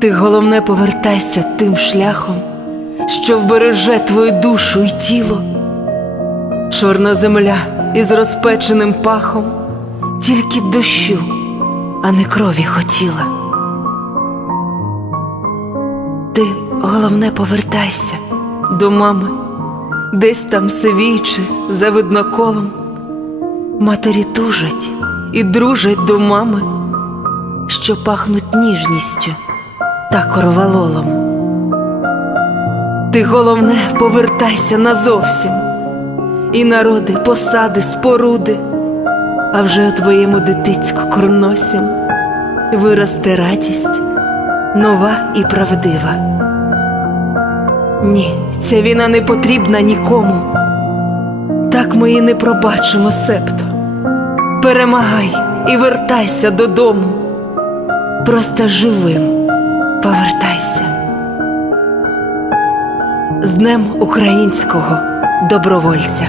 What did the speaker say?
Ти головне повертайся тим шляхом, що вбереже твою душу й тіло. Чорна земля із розпеченим пахом, тільки дощу, а не крові хотіла. Ти головне повертайся до мами, десь там сивіючи за видноколом. Матері тужать і дружать до мами, що пахнуть ніжністю та корвалолом. Ти головне повертайся назовсім, і народи, посади, споруди, а вже у твоєму дитицьку корносім виросте радість нова і правдива. Ні, ця війна не потрібна нікому. Так ми і не пробачимо септо. Перемагай і вертайся додому. Просто живим повертайся. З Днем українського добровольця.